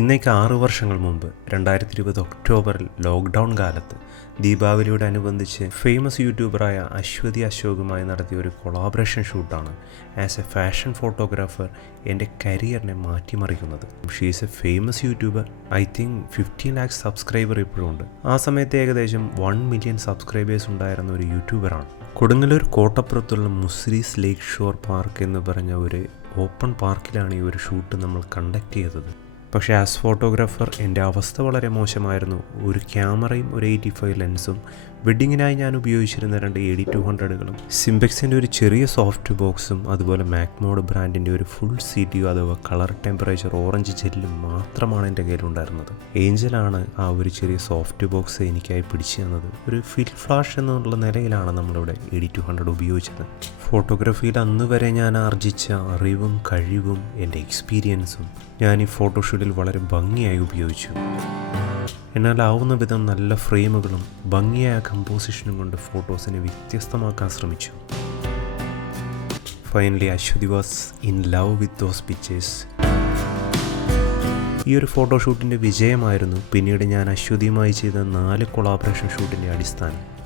ഇന്നേക്ക് ആറു വർഷങ്ങൾ മുമ്പ് രണ്ടായിരത്തി ഇരുപത് ഒക്ടോബറിൽ ലോക്ക്ഡൗൺ കാലത്ത് ദീപാവലിയോട് അനുബന്ധിച്ച് ഫേമസ് യൂട്യൂബറായ അശ്വതി അശോകുമായി നടത്തിയ ഒരു കൊളാബറേഷൻ ഷൂട്ടാണ് ആസ് എ ഫാഷൻ ഫോട്ടോഗ്രാഫർ എന്റെ കരിയറിനെ മാറ്റിമറിക്കുന്നത്. She's a famous YouTuber. I think fifteen lakhs subscriber ഇപ്പോഴും ഉണ്ട്. ആ സമയത്ത് ഏകദേശം വൺ മില്യൺ സബ്സ്ക്രൈബേഴ്സ് ഉണ്ടായിരുന്ന ഒരു യൂട്യൂബറാണ്. കൊടുങ്ങല്ലൂർ കോട്ടപ്പുറത്തുള്ള മുസ്രീസ് ലേക്ക് ഷോർ പാർക്ക് എന്ന് പറഞ്ഞ ഒരു ഓപ്പൺ പാർക്കിലാണ് ഈ ഒരു ഷൂട്ട് നമ്മൾ കണ്ടക്ട് ചെയ്തത്. പക്ഷേ ആസ് ഫോട്ടോഗ്രാഫർ എന്റെ അവസ്ഥ വളരെ മോശമായിരുന്നു. ഒരു ക്യാമറയും ഒരു എയ്റ്റി ഫൈവ് ലെൻസും വെഡ്ഡിങ്ങിനായി ഞാൻ ഉപയോഗിച്ചിരുന്ന രണ്ട് എഡി ടു ഹൺഡ്രഡുകളും സിംബെക്സിന്റെ ഒരു ചെറിയ സോഫ്റ്റ് ബോക്സും അതുപോലെ മാക്മോഡ് ബ്രാൻഡിന്റെ ഒരു ഫുൾ സി ടി അഥവാ കളർ ടെമ്പറേച്ചർ ഓറഞ്ച് ജെല്ലും മാത്രമാണ് എന്റെ കയ്യിലുണ്ടായിരുന്നത്. ഏഞ്ചലാണ് ആ ഒരു ചെറിയ സോഫ്റ്റ് ബോക്സ് എനിക്കായി പിടിച്ചു തന്നത്. ഒരു ഫിൽ ഫ്ലാഷ് എന്നുള്ള നിലയിലാണ് നമ്മളിവിടെ എഡി ടു ഹൺഡ്രഡ് ഉപയോഗിച്ചത്. ഫോട്ടോഗ്രാഫിയിൽ അന്ന് വരെ ഞാൻ ആർജിച്ച അറിവും കഴിവും എന്റെ എക്സ്പീരിയൻസും ഞാൻ ഈ ഫോട്ടോഷൂട്ടിൽ വളരെ ഭംഗിയായി ഉപയോഗിച്ചു. എന്നാൽ ആവുന്ന വിധം നല്ല ഫ്രെയിമുകളും ഭംഗിയായ കമ്പോസിഷനും കൊണ്ട് ഫോട്ടോസിനെ വ്യത്യസ്തമാക്കാൻ ശ്രമിച്ചു. Finally Aswathy was in love with those pictures ഈ ഒരു ഫോട്ടോഷൂട്ടിന്റെ വിജയമായിരുന്നു പിന്നീട് ഞാൻ അശ്വതിയുമായി ചെയ്ത നാല് കൊളാബറേഷൻ ഷൂട്ടിന്റെ അടിസ്ഥാനം.